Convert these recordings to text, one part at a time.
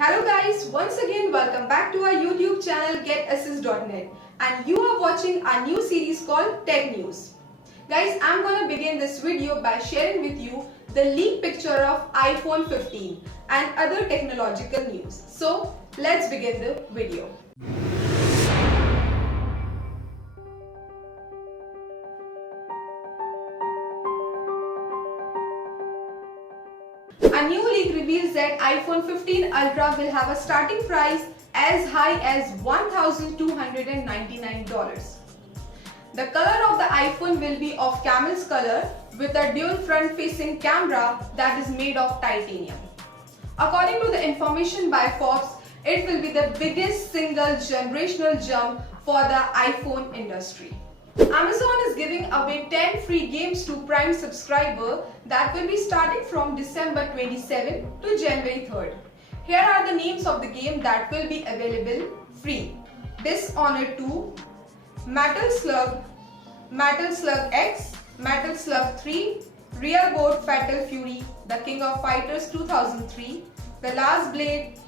Hello guys, once again welcome back to our YouTube channel GetAssist.net, and you are watching our new series called Tech News. Guys, I'm gonna begin this video by sharing with you the leaked picture of iPhone 15 and other technological news. So let's begin the video. A new leak reveals that iPhone 15 Ultra will have a starting price as high as $1,299. The color of the iPhone will be of camel's color with a dual front-facing camera that is made of titanium. According to the information by Forbes, it will be the biggest single generational jump for the iPhone industry. Amazon is giving away 10 free games to Prime subscribers that will be starting from December 27 to January 3rd. Here are the names of the game that will be available free: Dishonored 2, Metal Slug X, Metal Slug 3, Real Board Fatal Fury, The King of Fighters 2003, The Last Blade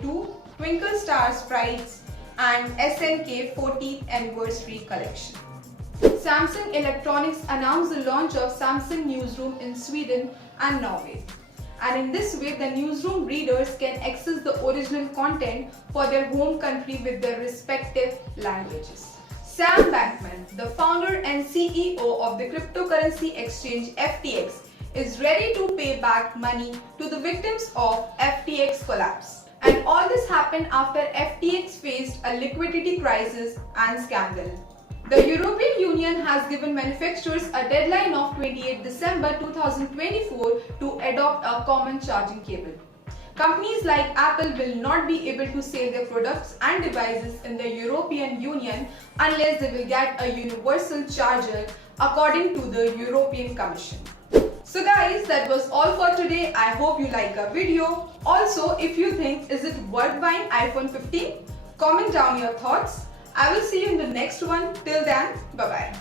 2, Twinkle Star Sprites, and SNK 40th Anniversary Collection. Samsung Electronics announced the launch of Samsung Newsroom in Sweden and Norway. And in this way, the Newsroom readers can access the original content for their home country with their respective languages. Sam Bankman, the founder and CEO of the cryptocurrency exchange FTX, is ready to pay back money to the victims of FTX collapse. And all this happened after FTX faced a liquidity crisis and scandal. The European Union has given manufacturers a deadline of 28 December 2024 to adopt a common charging cable. Companies like Apple will not be able to sell their products and devices in the European Union unless they will get a universal charger, according to the European Commission. So guys, that was all for today. I hope you like our video. Also, if you think is it worth buying iPhone 15, comment down your thoughts. I will see you in the next one. Till then, bye bye.